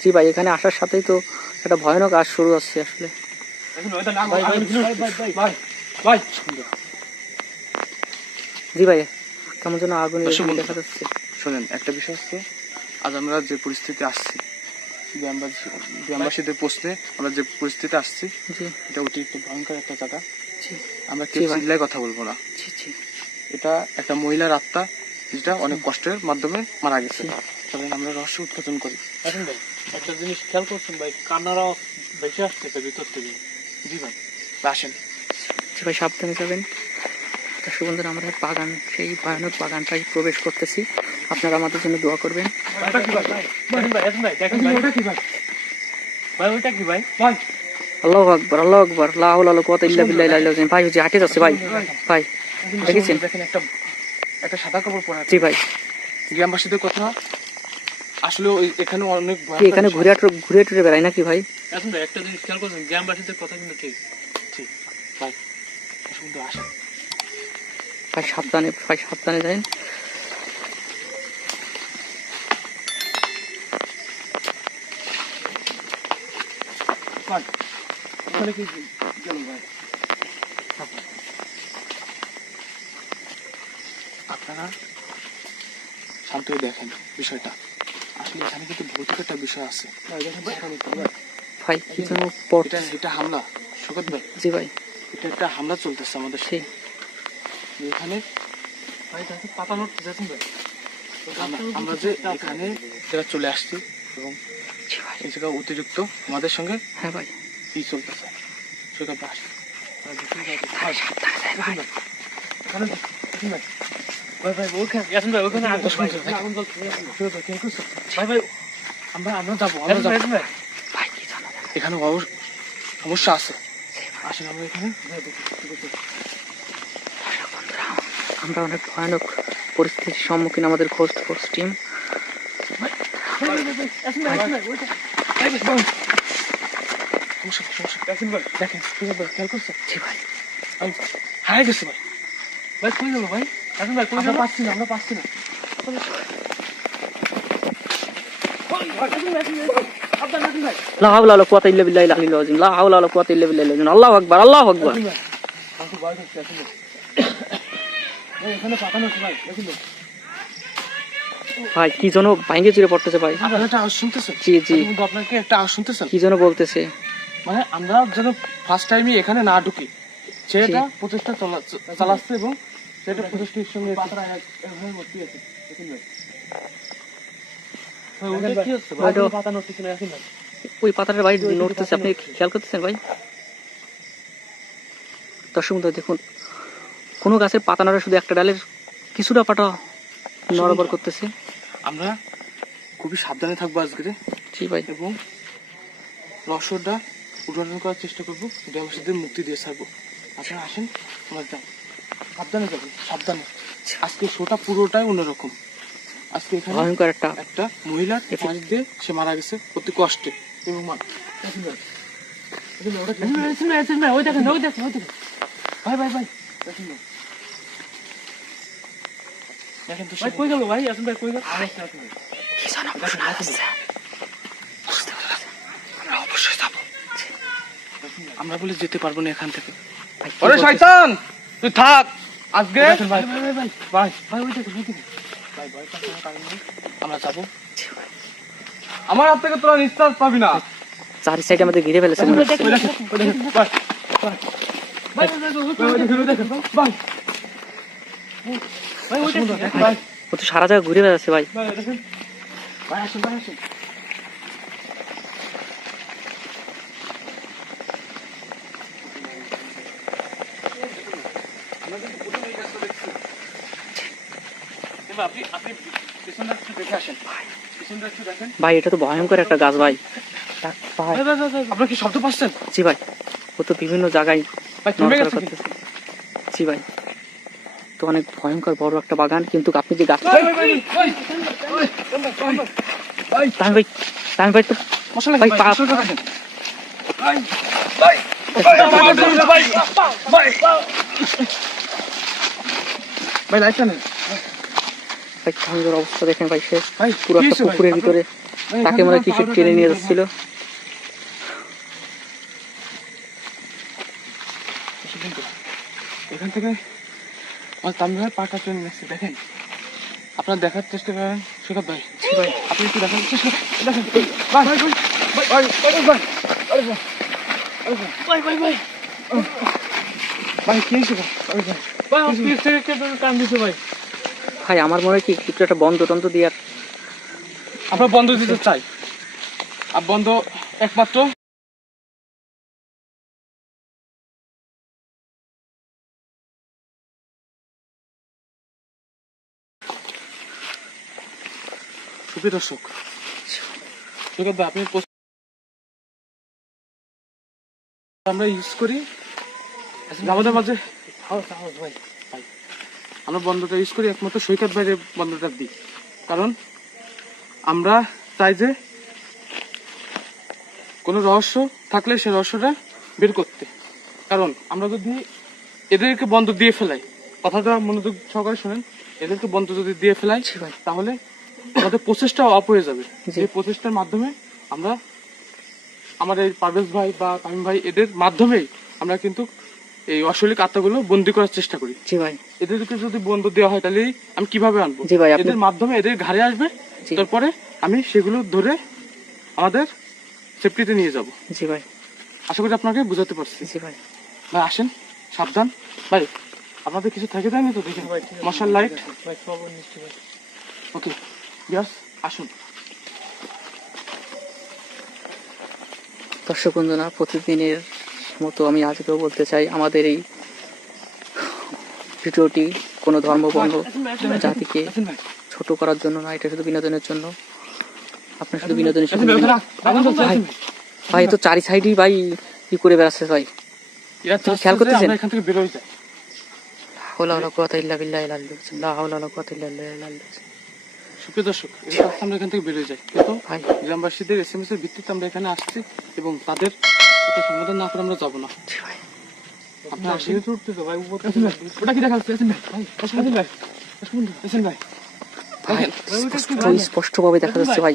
জি ভাই এখানে আসার সাথেই তো একটা ভয়ানক আজ শুরু হচ্ছে আসলে। জি ভাই কেমন যেন আগুন দেখা যাচ্ছে। শোনেন একটা বিষয় হচ্ছে আজ আমরা যে পরিস্থিতি আসছি গ্রামবাসী গ্রামবাসীদের প্রশ্নে আমরা যে পরিস্থিতি আসছি জি। এটা অতিরিক্ত ভয়ঙ্কর একটা জায়গা। আমরা কেউ চিল্লায় কথা বলব না। জি জি। এটা একটা মহিলার আত্মা যেটা অনেক কষ্টের মাধ্যমে মারা গেছে। তবে আমরা রহস্য উৎঘাটন করি। এখন ভাই একটা জিনিস খেয়াল করছেন ভাই কান্নারা বেশি আসতেছে ভিতর থেকে। জি ভাই। আসেন। জি ভাই সাবধানে যাবেন। দর্শক বন্ধুরা আমরা বাগান সেই ভয়ানক বাগানটাই প্রবেশ করতেছি। আপনারা আমাদের জন্য দোয়া করবেন। দেখেন ভাই? এখন ভাই দেখেন ভাই। ওটা কি ভাই? ভাই ওটা কি ভাই? ভাই। আল্লাহু আকবার আল্লাহু আকবার। ইল্লা বিল্লাহি ভাই যে হাঁটে যাচ্ছে ভাই। ভাই। দেখেছেন? দেখেন একটা একটা সাদা কাপড় পরা জি ভাই। গ্রামবাসীদের কথা আসলে এখানে অনেক এখানে ঘুরে ঘুরে টুরে বেড়ায় নাকি ভাই? এখন একটা জিনিস খেয়াল করছেন গ্রামবাসীদের কথা কিন্তু ঠিক। ঠিক ভাই সুন্দর আসেন। ভাই সাবধানে ভাই সাবধানে যান ভাই ওখানে কি গেল ভাই? আপনারা শান্ত হয়ে দেখেন বিষয়টা। আসলে এখানে কিন্তু ভৌতিক একটা বিষয় আছে। ভাই কি এটা এটা হামলা সুগত ভাই। জি ভাই। এটা একটা হামলা চলতেছে আমাদের সেই এখানে ভাই তাকে পাতা নোট দেখেন ভাই। আমরা- যে এখানে যারা চলে আসছি এবং এই জায়গা অতিরিক্ত আমাদের সঙ্গে হ্যাঁ ভাই। ই চলতেছে। সুগত ভাই যান ভাই। ভাই ভাই ওখানে ভাই ওখানে ভাই ভাই। আমরা আমরা যাব আমরা ভাই যাব ভাই ভাই কি জানো এখানে সমস্যা আছে আসেন আমরা এখানে আমরা অনেক ভয়ানক পরিস্থিতির সম্মুখীন আমাদের খোঁজ ফোর্স টিম। দেখেন খেয়াল করছে জি ভাই হারিয়ে গেছে ভাই ভাই কই গেল ভাই এখন ভাই কই পাচ্ছি না আমরা পাচ্ছি না লা হাওলা ওয়ালা কুওয়াতা ইল্লা বিল্লাহি আলিয়্যিল আযীম লা হাওলা ওয়ালা কুওয়াতা ইল্লা বিল্লাহি আযীম আল্লাহু আকবার আল্লাহু আকবার আমাকে ভয় করছে এখন ভাই এখানে পাঠানো আছে ভাই দেখুন ভাই। ভাই কি যেন ভাঙ্গে চুরে পড়তেছে ভাই আপনারা একটা আওয়াজ শুনতেছেন জি জি আপনাকে একটা আওয়াজ শুনতেছেন কি যেন বলতেছে মানে আমরা যেন ফার্স্ট টাইমে এখানে না ঢুকি সেটা প্রচেষ্টা চলা- চালাচ্ছে এবং সেটা সঙ্গে দেখুন ভাই। ভাই ওটা কি হচ্ছে? ভাই ওটা- পাতা নোট কিছু না এখন ভাই। ওই পাতাটার ভাই নড়তেছে আপনি খেয়াল করতেছেন ভাই? দর্শক দেখুন কোনো গাছের পাতা নড়ে শুধু একটা ডালের কিছুটা পাতা নড়বড় করতেছে। আমরা খুবই সাবধানে থাকব আজকে জি ভাই। এবং রহস্যটা উদ্ঘাটন করার চেষ্টা করব গ্রামবাসীদের মুক্তি দিয়ে ছাড়বো। আপনারা আসেন আমরা যাই। সাবধানে যাব সাবধানে। আজকে শোটা পুরোটাই অন্যরকম। আজকে এখানে ভয়ঙ্কর একটা দিয়ে সে মারা গেছে অতি কষ্টে। এবং মা- দেখুন ভাই, দেখুন ভাই, ওটা কি? এখন ভাই এখন ভাই ওই দেখেন ওই দেখেন ওই দেখেন। ভাই ভাই ভাই দেখুন দেখেন তো ভাই কই গেল ভাই? এখন ভাই কই গেল? কি যেন প্রশ্ন আসছে। আমরা বলে যেতে পারব না এখান থেকে। ওরে শয়তান! তুই থাক আজকে ভাই ভাই ভাই ভাই ভাই ওই ভাই। আমরা যাব আমার হাত থেকে তোরা নিঃশ্বাস পাবি না চারি সাইডে আমাদের ঘিরে ফেলেছে মনে ও তো সারা জায়গা ঘুরে বেড়াচ্ছে ভাই ভাই, ভাই, আসুন, ভাই, আসুন। এবার আপনি আপনি পিছনটা একটু দেখে আসেন পিছনটা একটু দেখেন ভাই এটা তো ভয়ঙ্কর একটা গাছ ভাই আপনারা কি শব্দ পাচ্ছেন জি ভাই ও তো বিভিন্ন জায়গায় জি ভাই তো অনেক ভয়ঙ্কর বড় একটা বাগান কিন্তু আপনি যে গাছ ভাই, ভাই, ভাই, তো মশলা পা- লাইটটা ভাই ভয়ঙ্কর অবস্থা দেখেন ভাই ভাই পুরো একটা ভাই? পুকুরের ভিতরে তাকে মনে হয় কিছু টেনে নিয়ে যাচ্ছিল এখান থেকে আমার তামিলনাড়ের পাটা ট্রেন যাচ্ছে দেখেন আপনারা দেখার চেষ্টা করেন শেখর ভাই ভাই আপনি একটু দেখার চেষ্টা দেখেন ভাই ভাই ভাই ভাই ভাই ভাই ভাই ভাই ভাই ভাই ভাই ভাই কি হয়েছে ভাই আরে ভাই ভাই আমার পিছ থেকে কে তোকে টান দিছে ভাই ভাই আমার মনে হয় কি কিছু একটা বন্ধ টন্ধ দিয়ে আমরা বন্ধ দিতে চাই। আর বন্ধ একমাত্র সুপ্রিয় দর্শক সুগত দা, আপনি আমরা ইউজ করি। আমাদের মাঝে হাও ভাই। আমরা বন্ধটা ইউজ করি একমাত্র সৈকত বাইরে বন্ধটা দিই। কারণ আমরা চাই যে কোনো রহস্য থাকলে সেই রহস্যটা বের করতে। কারণ আমরা যদি এদেরকে বন্ধ দিয়ে ফেলাই কথাটা মনোযোগ সহকারে শোনেন এদেরকে বন্ধ যদি দিয়ে ফেলাই তাহলে আমাদের প্রচেষ্টা অফ হয়ে যাবে। এই প্রচেষ্টার মাধ্যমে আমরা আমাদের এই পারভেজ ভাই বা তামিম ভাই এদের মাধ্যমেই আমরা কিন্তু এই অশৈলিক আত্মাগুলো বন্দি করার চেষ্টা করি। জি ভাই। এদেরকে যদি বন্ধ দেওয়া হয় তাহলে আমি কীভাবে আনব? জি ভাই, আপনি- এদের মাধ্যমে এদের ঘাড়ে আসবে জি। তারপরে আমি সেগুলো ধরে আমাদের সেফটিতে নিয়ে যাব। জি ভাই। আশা করি আপনাকে বুঝাতে পারছি। জি ভাই। ভাই আসেন সাবধান। ভাই আপনাদের কিছু থেকে যায়নি তো দেখেন ভাই, ঠিক আছে। মশার লাইট ওকে বিয়াস আসুন। দর্শক বন্ধুরা প্রতিদিনের মতো আমি আজকেও বলতে চাই আমাদের এই ভিডিওটি কোনো ধর্মবর্ণ জাতিকে ছোট করার জন্য না এটা শুধু বিনোদনের জন্য। আপনার শুধু বিনোদনের ভাই, ভাই তো চারি সাইডই ভাই ই করে বেড়াচ্ছে ভাই। খেয়াল করতেছেন? হাওলা হাওলা ইল্লা বিল্লাহ ইল্লাহ লা হাওলা ইল্লা ইল্লাহ। সুপ্রিয় দর্শক আমরা এখান থেকে বেরোয় যাই। কিন্তু গ্রামবাসীদের এস এম এস এর ভিত্তিতে আমরা এখানে আসছি এবং তাদের সমাধান না করে আমরা যাব না। ভাই। সিঁড়ি উঠতে তো ভাই উপর ওটা কি দেখা যাচ্ছে ভাই। ভাই আসেন আসেন ভাই। ভাই স্পষ্টভাবে দেখা যাচ্ছে ভাই।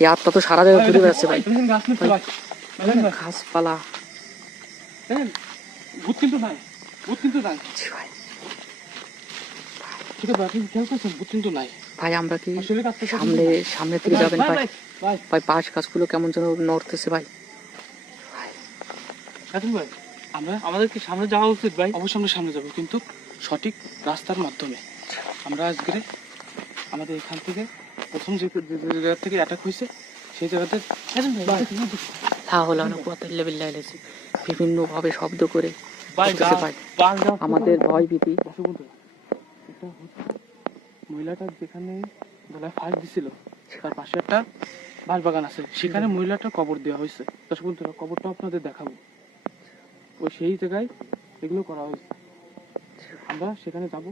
এই আত্মা তো সারা জায়গায় ঘুরে বেড়াচ্ছে ভাই। দেখেন গাছ নিচ্ছে ভাই দেখেন ভাই। গাছপালা। ভূত কিন্তু নাই। ভূত কিন্তু নাই। ভাই। ঠিক আছে আপনি খেয়াল করছেন? ভূত কিন্তু নাই। ভাই আমরা কি সামনে সামনে থেকে যাবেন ভাই ভাই। ভাই পাশ গাছগুলো কেমন যেন নড়তেছে ভাই। আসেন ভাই আমরা আমাদের কি সামনে যাওয়া উচিত ভাই। অবশ্যই আমরা সামনে যাব কিন্তু সঠিক রাস্তার মাধ্যমে। আমরা আজকে আমাদের এখান থেকে প্রথম যে জায়গা থেকে অ্যাটাক হয়েছে সেই জায়গাতে আসেন ভাই লা হাওলা ওয়ালা কুওয়াতা ইল্লা বিল্লাহ ইল্লাহ ইল্লাহ। বিভিন্নভাবে শব্দ করে আমাদের ভয় ভীতি মহিলাটা যেখানে গলায় ফাঁস দিছিল তার পাশে একটা বাঁশ বাগান আছে। সেখানে মহিলাটা কবর দেওয়া হয়েছে। দর্শক বন্ধুরা কবরটা আপনাদের দেখাবো। ওই সেই জায়গায় এগুলো করা হয়েছে আমরা সেখানে যাব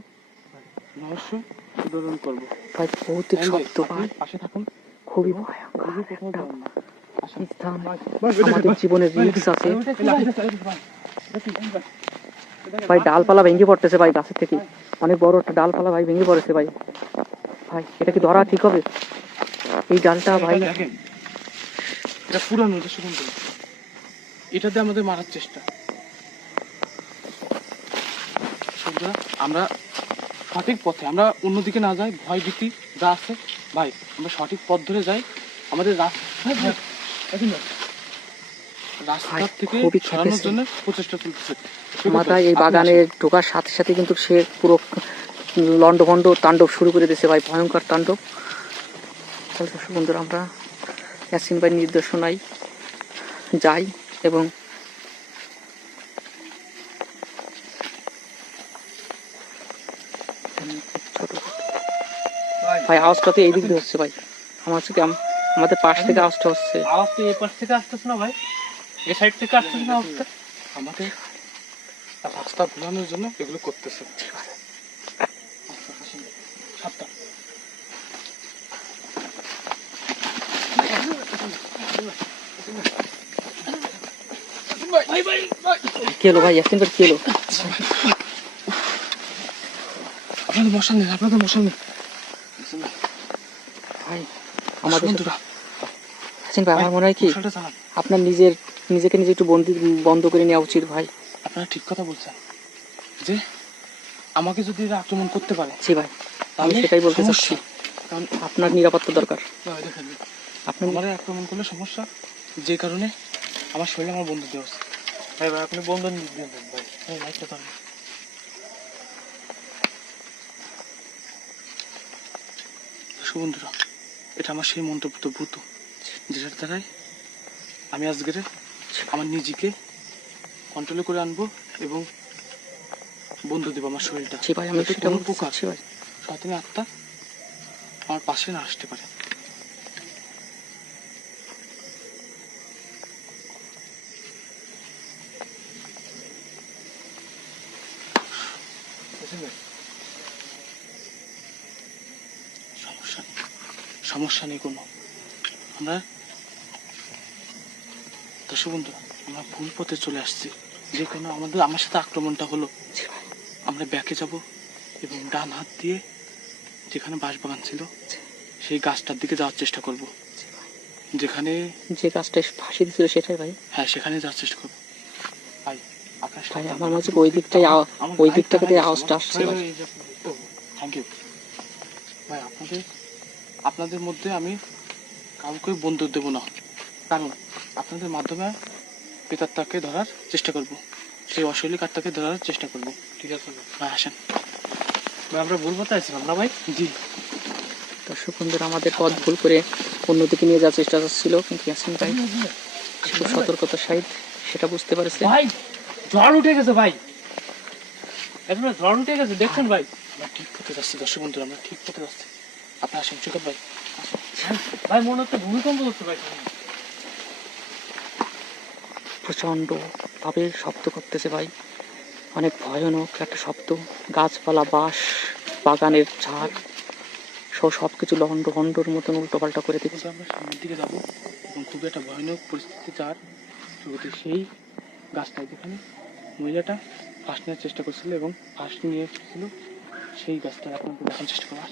রহস্য উদ্বোধন করব ভাই ভৌতিক শব্দ ভাই পাশে থাকুন খুবই ভয়ঙ্কর স্থান আমাদের জীবনের রিস্ক আছে ভাই ডালপালা ভেঙে পড়তেছে ভাই গাছের থেকে অনেক বড় একটা ডালপালা ভাই ভেঙে পড়েছে ভাই ভাই এটা কি ধরা ঠিক হবে এই ডালটা ভাই এটা পুরানো দর্শক বন্ধুরা এটাতে আমাদের মারার চেষ্টা বন্ধুরা, আমরা সঠিক পথে আমরা অন্যদিকে না যাই ভয় ভীতি যা আছে ভাই আমরা সঠিক পথ ধরে যাই। আমাদের রাস্তা থেকে সরানোর জন্য প্রচেষ্টা চলতেছে। মাথায় এই বাগানে ঢোকার সাথে সাথে কিন্তু সে পুরো লন্ডভন্ড তাণ্ডব শুরু করে দিয়েছে ভাই ভয়ঙ্কর তাণ্ডব। তাহলে দর্শক বন্ধুরা আমরা ইয়াসিন ভাই নির্দেশনায় যাই এবং ছোট ভাই আওয়াজটা তো এই দিক দিয়ে হচ্ছে ভাই? আমার আম- আমাদের পাশ থেকে আওয়াজটা হচ্ছে। আওয়াজ তো এই পাশ থেকে আসতেছে না ভাই। এই সাইড থেকে আসতেছে না আওয়াজটা? আমাদের রাস্তা ভুলানোর জন্য এগুলো করতেছে। আসেন। সাবধান। কি হলো ভাই? ইয়াসিন ভাই কি হলো? আপনাদের মশাল নেই আপনাদের মশাল নেই ভাই আমাদের ভাই আমার মনে হয় কি আপনার নিজের নিজেকে নিজে একটু বন্দি বন্ধ করে নেওয়া উচিত ভাই। আপনারা ঠিক কথা বলছেন। যে আমাকে যদি এরা আক্রমণ করতে পারে জি ভাই আমি সেটাই বলতে চাচ্ছি। কারণ আপনার নিরাপত্তা দরকার। ভাই, দেখেন আমার আক্রমণ করলে সমস্যা যে কারণে আমার শরীরে আমার বন্ধু দেওয়া ভাই ভাই আপনি বন্ধন দিয়ে দেন ভাই। এই লাইটটা তো বন্ধুরা এটা আমার সেই মন্তব্য ভূত যেটার দ্বারাই আমি আজকে আমার নিজেকে কন্ট্রোলে করে আনব এবং বন্ধু দেবো আমার শরীরটা। আমি শয়তানি আত্মা আমার পাশে না আসতে পারে সমস্যা নেই সমস্যা নেই কোনো আমরা দর্শক বন্ধুরা আমরা ভুল পথে চলে আসছি যে কোনো আমাদের আমার সাথে আক্রমণটা হলো আমরা ব্যাকে যাব এবং ডান হাত দিয়ে যেখানে বাঁশবাগান ছিল সেই গাছটার দিকে যাওয়ার চেষ্টা করব যেখানে যে গাছটা ফাঁসি দিছিল সেটাই ভাই হ্যাঁ সেখানে যাওয়ার চেষ্টা করব ভাই আপনার ভাই আমার মাঝে ওই দিকটাই ওই দিকটাকে আওয়াজটা আসছে থ্যাংক ইউ ভাই আপনাদের আপনাদের মধ্যে আমি কাউকে বন্ধু দেব না। কারণ আপনাদের মাধ্যমে পেতাত্তাকে ধরার চেষ্টা করব। সেই অশৈলিক আত্মাকে ধরার চেষ্টা করব। ঠিক আছে ভাই ভাই আসেন। ভাই আমরা ভুল পথে আসছিলাম না ভাই? জি। দর্শক বন্ধুরা আমাদের পথ ভুল করে অন্যদিকে নিয়ে যাওয়ার চেষ্টা করছিল কিন্তু ইয়াসিন ভাই খুব সতর্কতার সহিত সেটা বুঝতে পারছে। ভাই ঝড় উঠে গেছে ভাই। এখন ঝড় উঠে গেছে দেখছেন ভাই? আমরা ঠিক পথে যাচ্ছি দর্শক বন্ধুরা আমরা ঠিক পথে যাচ্ছি। আপনার আসেন সুখত ভাই। ভাই মনে হচ্ছে ভূমিকম্প হচ্ছে ভাই প্রচণ্ড ভাবে শব্দ করতেছে ভাই। অনেক ভয়ানক একটা শব্দ। গাছপালা বাঁশ বাগানের ঝাড় সব সব কিছু লন্ড ভন্ডর মতন উল্টো পাল্টা করে দিচ্ছে। আমরা সামনের দিকে যাব এবং খুবই একটা ভয়ানক পরিস্থিতি যার শুরুতে সেই গাছটা যেখানে মহিলাটা ফার্স্ট নেওয়ার চেষ্টা করছিল এবং ফার্স্ট নিয়ে এসেছিল সেই গাছটা আপনাকে দেখার চেষ্টা করা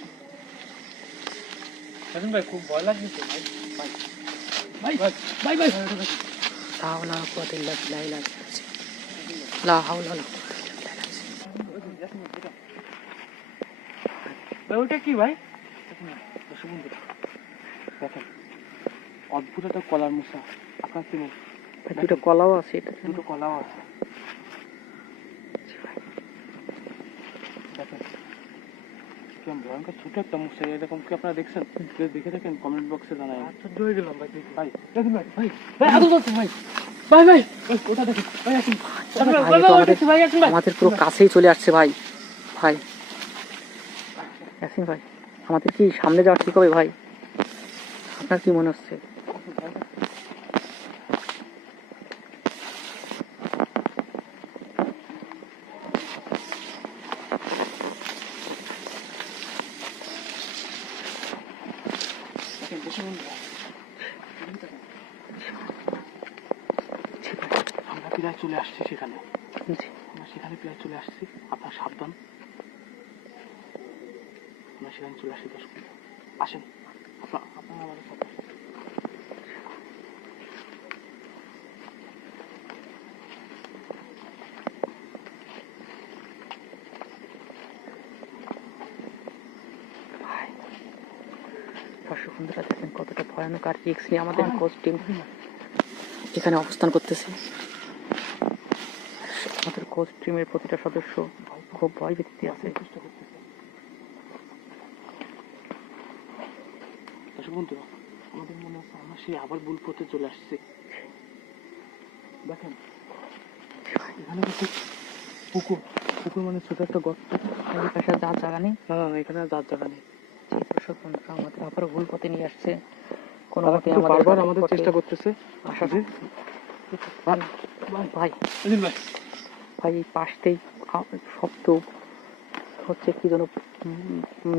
ওটা কি ভাই দেখেন অদ্ভুত একটা কলার মশা আপনার কলাও আছে দুটো কলাও আছে দেখেন কেমন ভয়ঙ্কর ছোট একটা মশা এরকম কি আপনারা দেখছেন? যদি দেখে থাকেন? কমেন্ট বক্সে জানাই আশ্চর্য হয়ে গেলাম ভাই ভাই। দেখুন ভাই ভাই। ভাই আদৌ যাচ্ছে ভাই। ভাই ভাই ওটা দেখুন ভাই আসুন। আসুন তো আমাদের- আসুন পুরো কাছেই চলে আসছে ভাই। ভাই। ইয়াসিন ভাই। আমাদের কি সামনে যাওয়া ঠিক হবে ভাই? আপনার কি মনে হচ্ছে? আমরা প্রায় চলে আসছি সেখানে। আমরা সেখানে প্রায় চলে আসছি। আপনার সাবধান। আমরা সেখানে চলে আসছি দশ আসেন আপনার আপনারা আমাদের সাথে আসুন। ভাই দর্শক বন্ধুরা দেখেন কতটা ভয়ানক আর রিক্স নিয়ে আমাদের কোচ টিম এখানে অবস্থান করতেছে। আমাদের কোচ টিমের প্রতিটা সদস্য খুব ভয় ভীতিতে আছে। বন্ধুরা আমাদের মনে হচ্ছে আমরা সেই আবার ভুল পথে চলে আসছি। দেখেন এখানে কিন্তু পুকুর পুকুর মানে ছোট একটা গর্ত। এই পাশে যা জায়গা নেই। না, এখানে জায়গা নেই। সেই দর্শক বন্ধুরা আমাদের আবার ভুল পথে নিয়ে আসছে। কোনো মতে আমাদের বারবার আমাদের চেষ্টা করতেছে আসার ভাই ভাই ভাই। এই পাশতেই শব্দ হচ্ছে কি যেন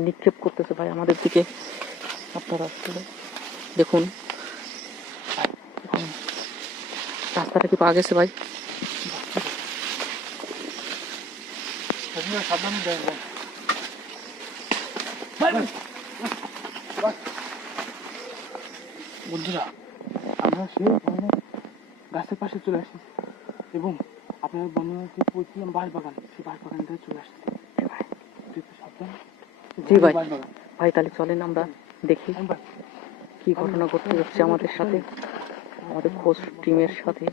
নিক্ষেপ করতেছে ভাই আমাদের দিকে। আপনারা আসলে দেখুন। রাস্তাটা কি পাওয়া গেছে ভাই? সাবধানে যান ভাই ভাই ভাই বন্ধুরা আমরা সেই ভয়ানক গাছের পাশে চলে আসি এবং আপনার বর্ণনাকে পড়ছিলাম বাঁশ বাগান সেই বাঁশ বাগান থেকে চলে আসছি। জি ভাই। ভাই তাহলে চলেন আমরা দেখি কি ঘটনা ঘটতে যাচ্ছে আমাদের সাথে। আমাদের খোঁজ টিমের সাথে।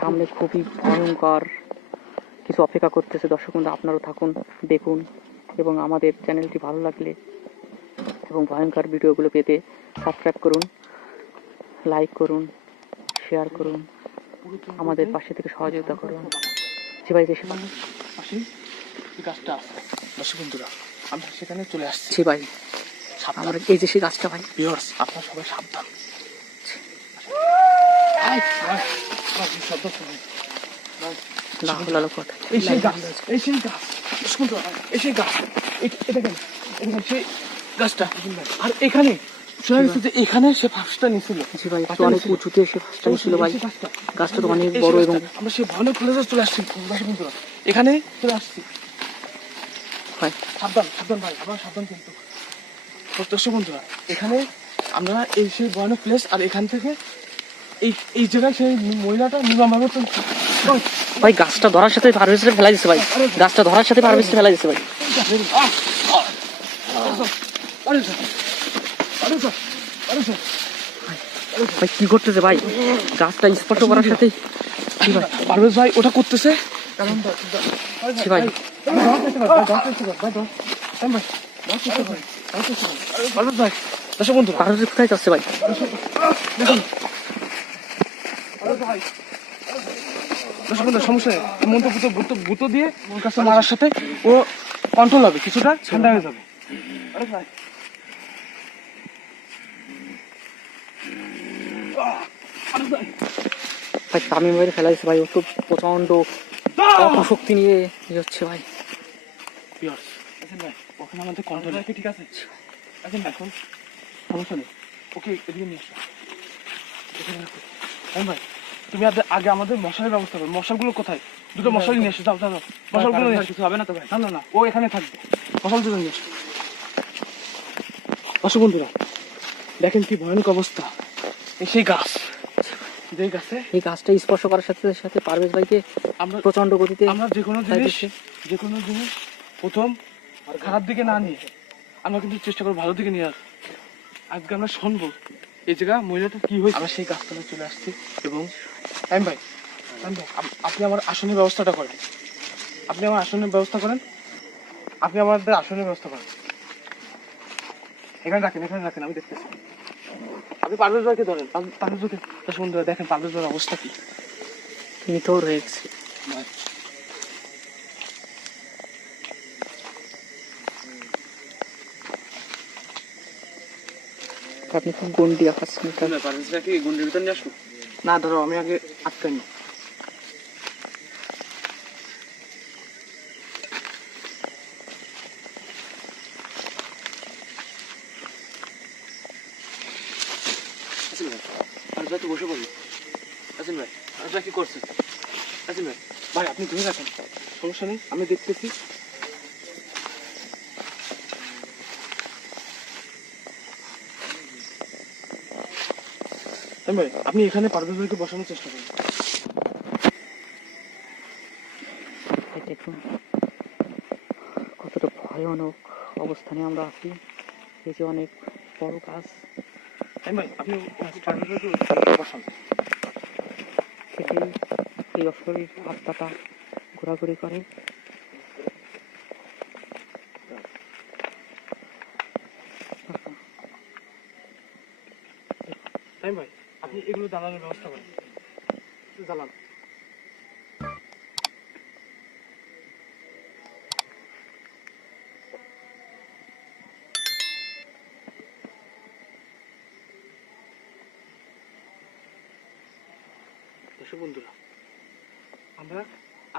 সামনে খুবই ভয়ঙ্কর কিছু অপেক্ষা করতেছে। দর্শক বন্ধু আপনারাও থাকুন দেখুন এবং আমাদের চ্যানেলটি ভালো লাগলে এবং ভয়ঙ্কর ভিডিওগুলো পেতে সাবস্ক্রাইব করুন লাইক করুন শেয়ার করুন আমাদের পাশে থেকে সহযোগিতা করুন। ভাই যে সেখানে পাশেই এই গাছটা আছে। দর্শক বন্ধুরা আমরা সেখানে চলে আসছি। ভাই আমরা এই যে সেই গাছটা ভাই। ভিউয়ার্স আপনারা সবাই সাবধান। ভাই, ভাই, শব্দ শুনুন। ভাই, লাল কথা। এই সেই গাছ এই সেই গাছ। দর্শক এই সেই গাছ। এটা কেন সেই গাছটা। আর এখানে এখানে সে ফাঁসটা নিছিল জি ভাই অনেক নিছিল। উঁচুতে সে ফাঁসটা ছিল ভাই গাছটা। গাছটা তো অনেক বড় এবং আমরা ভয়ানক চলে আসছি বন্ধুরা এখানে চলে আসছি ভাই সাবধান সাবধান ভাই আবার সাবধান কিন্তু দর্শক বন্ধুরা এখানে আমরা এই সেই ভয়ানক প্লেস আর এখান থেকে এই এই জায়গায় সেই মহিলাটা নির্মমভাবে তো ভাই গাছটা ধরার সাথে হারভেস্টারে ফেলাই দিচ্ছে ভাই গাছটা ধরার সাথে হারভেস্টারে ফেলাই দিচ্ছে ভাই ভাই কি করতেছে ভাই? গাছটা স্পর্শ করার সাথে। পারভেজ ভাই ওটা করতেছে। ভাই? দর্শক কোথায় যাচ্ছে ভাই? দর্শক বন্ধুরা সমস্যা নেই। মন্ত্র দিয়ে ওর কাছে মারার সাথে ও কন্ট্রোল হবে কিছুটা ঠান্ডা হয়ে যাবে। ভাই ভাই তামিম ভাই ফেলাই দিচ্ছে ভাই ও তো প্রচণ্ড অপশক্তি নিয়ে হচ্ছে ভাই। ওখানে আমাদের কন্ট্রোল রাখে ঠিক আছে? আছেন এখন সমস্যা নেই ওকে এদিকে নিয়ে আসো। এখানে রাখো। ভাই তুমি আগে- আমাদের মশারির ব্যবস্থা করো। মশারগুলো কোথায়? দুটো মশারি নিয়ে এসো যাও যাও মশারগুলো নিয়ে কিছু হবে না তো ভাই। না না না ও এখানে থাকবে। মশাল দুটো নিয়ে এসো। আসো বন্ধুরা দেখেন কি ভয়ানক অবস্থা। এই সেই গাছ। যে গাছে? এই গাছটা স্পর্শ করার সাথে সাথে পারভেজ ভাইকে আমরা প্রচণ্ড গতিতে আমরা যে কোনো জিনিস যে কোনো জিনিস প্রথম খারাপ দিকে না নিয়ে আমরা কিন্তু চেষ্টা করব ভালো দিকে নিয়ে আসব আজকে আমরা শুনব এই জায়গা মহিলাটা কি হয়েছে। আমরা সেই গাছতলায় চলে আসছি এবং টাইম ভাই আপনি আমার আসনের ব্যবস্থাটা করেন। আপনি আমার আসনের ব্যবস্থা করেন। আপনি আমাদের আসনের ব্যবস্থা করেন। এখানে রাখেন এখানে রাখেন আমি দেখতেছি। আপনি পারভেজ ভাইকে ধরেন। পার- পারভেজ ভাইকে দর্শক বন্ধুরা দেখেন পারভেজ ভাইয়ের অবস্থা কি? নিথর হয়ে গেছে আপনি খুব গন্ডি আঁকাচ্ছেন না ধরো আমি আগে আটকাই বসে ভাই কি করছেন ভাই ভাই, আপনি ধরে রাখেন সমস্যা নেই, আমি দেখতেছি। ভাই, আপনি এখানে পারভেজ ভাইকে বসানোর চেষ্টা করুন। দেখুন, কতটা ভয়ানক অবস্থানে আমরা আছি। এই যে অনেক বড় গাছ ভাই আপনি এই অশরীর আত্মাটা ঘোরাঘুরি করে। ভাই আপনি এগুলো জ্বালানোর ব্যবস্থা করেন। একটু জ্বালান দর্শক বন্ধুরা আমরা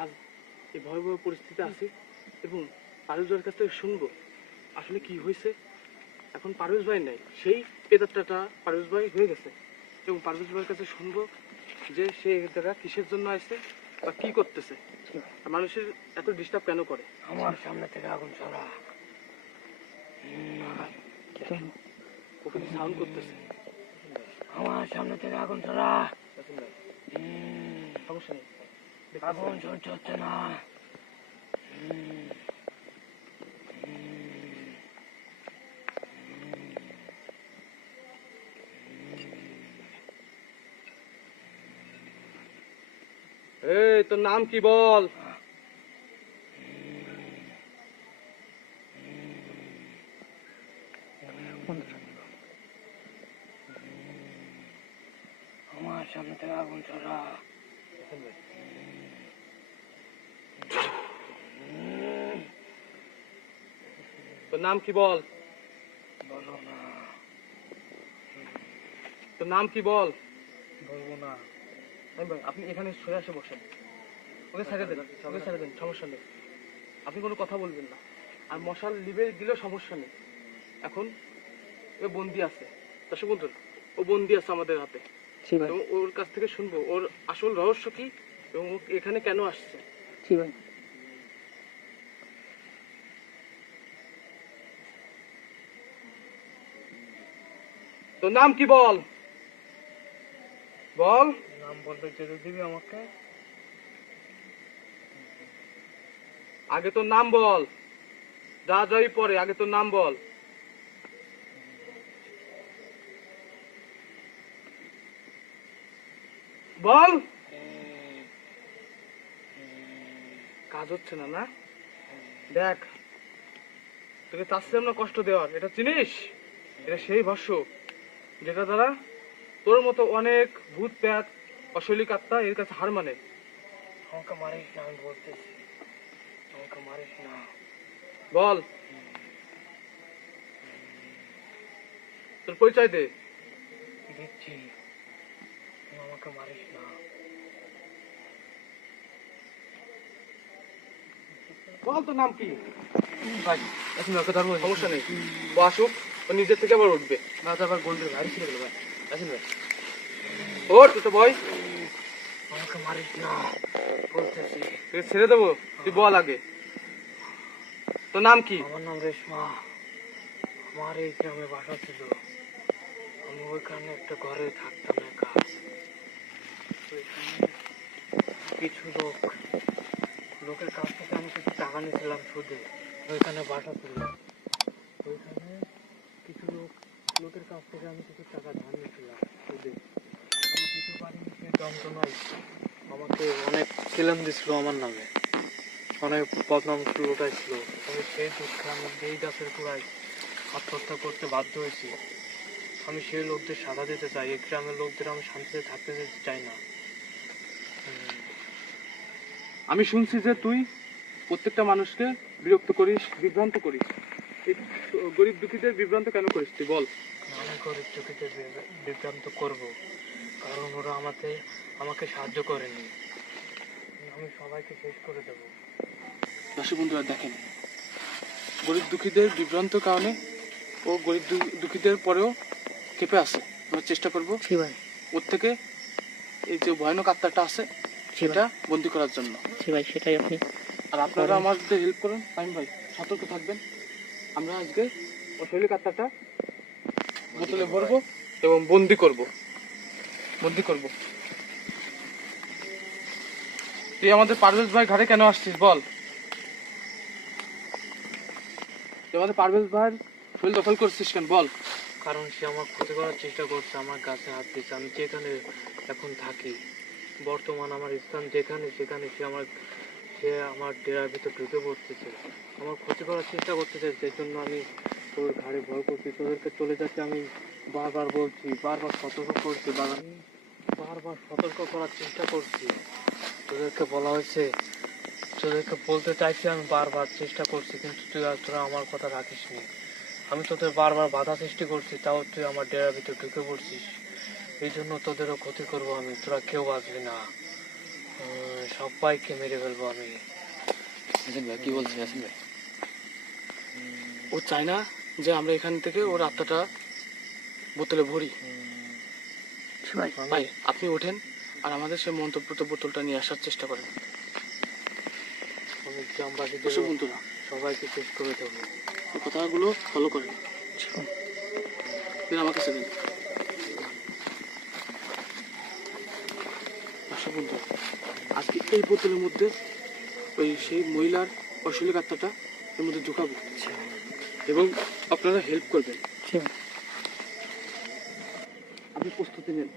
আজ এই ভয়াবহ পরিস্থিতিতে আছি এবং পারুজয়ের কাছ থেকে শুনব। আসলে কি হয়েছে? এখন পারভেজ ভাই নাই সেই পেতারটা পারভেজ ভাই হয়ে গেছে। এবং পারভেজ ভাইয়ের কাছে শুনব যে সে জায়গা কিসের জন্য আসছে বা কি করতেছে। মানুষের এত ডিস্টার্ব কেন করে? আমার সামনে থেকে আগুন ছড়া ওখানে সাউন্ড করতেছে? আমার সামনে থেকে আগুন সমস্যা নেই। আগুন সহ্য হচ্ছে না। এই তোর নাম কি বল আমার সামনে থেকে আগুন ধরা তোর নাম কি বল? তোর নাম কি বল? বলব না। আপনি এখানে সরে আসে বসেন। ওকে ছেড়ে দেন ওকে ছেড়ে দেন সমস্যা নেই। আপনি কোনো কথা বলবেন না। আর মশাল লিবে দিলেও সমস্যা নেই। এখন ও বন্দি আছে। দর্শক বন্ধু ও বন্দি আছে আমাদের হাতে। ওর কাছ থেকে শুনব। ওর আসল রহস্য কি? এবং ও এখানে কেন আসছে? জি ভাই। তোর নাম কি বল? বল। নাম বলতে যেতে দিবি আমাকে? আগে তোর নাম বল। যা যাই পরে আগে তোর নাম বল। বল। কাজ হচ্ছে না না? দেখ তোকে চাচ্ছিলাম না কষ্ট দেওয়ার। এটা চিনিস? এটা সেই ভাষ্য যেটা দ্বারা? তোর মতো অনেক ভূত প্যাত অশৈলিক আত্মা এর কাছে হার মানে। আমাকে মারিস না আমি বলতেছি। আমাকে মারিস না। বল। তোর পরিচয় দে। দিচ্ছি। আমাকে মারিস না। বল তোর নাম কি? ভাই এখন ধরবো সমস্যা নেই। ও আসুক। ও নিজের থেকে আবার উঠবে। না তো আবার গোল্ডের ভাই ছিঁড়ে গেল ভাই। আসেন ভাই। ওর তো বয় আমাকে মারিস না বলতেছি। তোকে ছেড়ে দেবো? তুই বল আগে। তোর নাম কি? আমার নাম রেশমা। আমার এই গ্রামে বাসা ছিল। আমি ওইখানে একটা ঘরে থাকতাম একা। কিছু লোক লোকের কাছ থেকে আমি কিছু টাকা নিয়েছিলাম সুদে। ওইখানে বাসা ছিল। ওইখানে লোকের কাছ থেকে আমি কিছু টাকা ধার নিয়েছিলাম। সুদে আমি কিছু পারিনি সেই যন্ত্রণায় আমাকে অনেক কেলেম দিছিল আমার নামে। অনেক বদনাম লুটাইছিল আমি সেই দুঃখে আমি এই গাছের গোড়ায় আত্মহত্যা করতে বাধ্য হয়েছি, আমি সেই লোকদের সাজা দিতে চাই। এই গ্রামের লোকদের আমি শান্তিতে থাকতে দিতে চাই না। আমি শুনছি যে তুই প্রত্যেকটা মানুষকে বিরক্ত করিস, বিভ্রান্ত করিস। গরিব দুঃখীদের বিভ্রান্ত কেন করিস তুই বল? গরিব চোখেতে বিভ্রান্ত করব। কারণ ওরা আমাকে আমাকে সাহায্য করেনি। আমি সবাইকে শেষ করে দেবো। দর্শক বন্ধুরা দেখেন গরিব দুঃখীদের বিভ্রান্ত কারণে ও গরিব দু- দুঃখীদের পরেও কেঁপে আছে। আমরা চেষ্টা করব ওর থেকে এই যে ভয়ানক আত্মাটা আছে সেটা বন্দি করার জন্য। ভাই সেটাই আপনি আর আপনারা আমাদের হেল্প করুন টাইম ভাই সতর্ক থাকবেন। আমরা আজকে অশৈলিক আত্মাটা বোতলে ভরবো এবং বন্দি করব। বন্দি করব। তুই আমাদের পারভেজ ভাই ঘাটে কেন আসছিস বল। তুই আমাদের পারভেজ ভাইয়ের শরীর দখল করছিস কেন বল। কারণ সে আমার ক্ষতি করার চেষ্টা করছে, আমার গাছে হাত দিচ্ছে আমি যেখানে এখন থাকি, বর্তমান আমার স্থান যেখানে, সেখানে সে আমার সে আমার ডেরার ভিতর ঢুকে পড়তেছে। আমার ক্ষতি করার চেষ্টা করতেছে সেই জন্য আমি তোর ঘাড়ে ভয় করছি তোদেরকে চলে যাচ্ছে আমি বারবার বলছি বারবার সতর্ক করছি বারবার বারবার সতর্ক করার চেষ্টা করছি। তোদেরকে বলা হয়েছে তোদেরকে বলতে চাইছি আমি বারবার চেষ্টা করছি কিন্তু তুই আর তোরা আমার কথা রাখিস নি আমি তোদের বারবার বাধা সৃষ্টি করছি তাও তুই আমার ডেরার ভিতর ঢুকে পড়ছিস। এই জন্য তোদেরও ক্ষতি করব আমি তোরা কেউ আসবি না। সবাইকে মেরে ফেলব আমি। কি বলছিস ও চায় না যে আমরা এখান থেকে ওর আত্মাটা বোতলে ভরি। ভাই আপনি ওঠেন আর আমাদের সেই মন্তব্যত বোতলটা নিয়ে আসার চেষ্টা করেন। বন্ধুরা। সবাইকে শেষ করে দেবো। কথাগুলো ফলো করেন। আমার কাছে দিন বন্ধু আজকে এই বোতলের মধ্যে ওই সেই মহিলার অশ্লীল আত্মাটা এর মধ্যে ঢুকাবো। এবং আপনারা হেল্প করবেন। আপনি প্রস্তুতি নেন।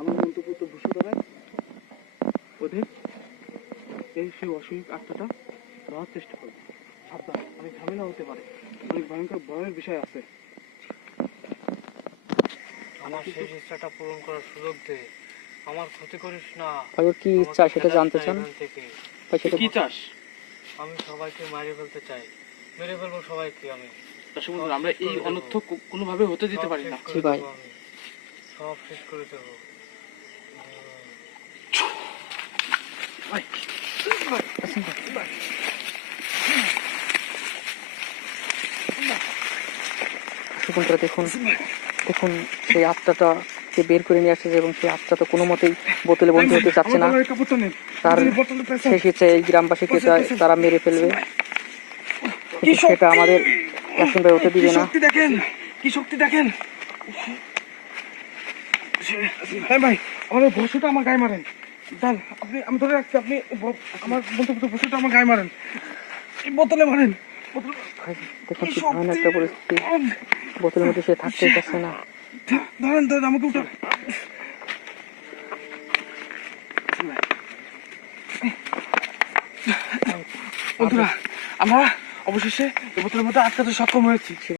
আমার মন্তব্য তো বুঝতে পারেন ওদের এই সেই অসুখ আত্মাটা দেওয়ার চেষ্টা করবে। সাবধান অনেক ঝামেলা হতে পারে। অনেক ভয়ঙ্কর ভয়ের বিষয় আছে। আমার শেষ ইচ্ছাটা পূরণ করার সুযোগ দে। আমার ক্ষতি করিস না। ওর কি ইচ্ছা সেটা জানতে চান? সেটা কি চাস? আমি সবাইকে মারি ফেলতে চাই। মেরে ফেলব সবাইকে আমি। দর্শক বন্ধুরা, আমরা এই অনর্থ কোনোভাবে হতে দিতে পারি না। জি ভাই। সব শেষ করে দেবো। বন্ধুরা দেখুন দেখুন সেই আত্মাটাকে বের করে নিয়ে আসছে এবং সেই আত্মা তো কোনো মতেই বোতলে বন্ধ হতে চাচ্ছে না। তার। শেষ এই গ্রামবাসীকে তারা মেরে ফেলবে। কিন্তু সেটা আমাদের ভাই হতে দিবে না। শক্তি দেখেন? কি শক্তি দেখেন? হ্যাঁ ভাই আমার ওই বসুটা আমার গায়ে মারেন। দান আপনি আমি ধরে রাখছি আপনি আমার বলতে বসুটা আমার গায়ে মারেন। এই বোতলে মারেন। দেখুন কি ভয়ানক একটা পরিস্থিতি। বোতলের মধ্যে সে থাকতেই চাচ্ছে না। ধরেন ধরেন আমাকে উঠে। বন্ধুরা আমরা অবশেষে এবছরের মধ্যে আটকাতে সক্ষম হয়েছি।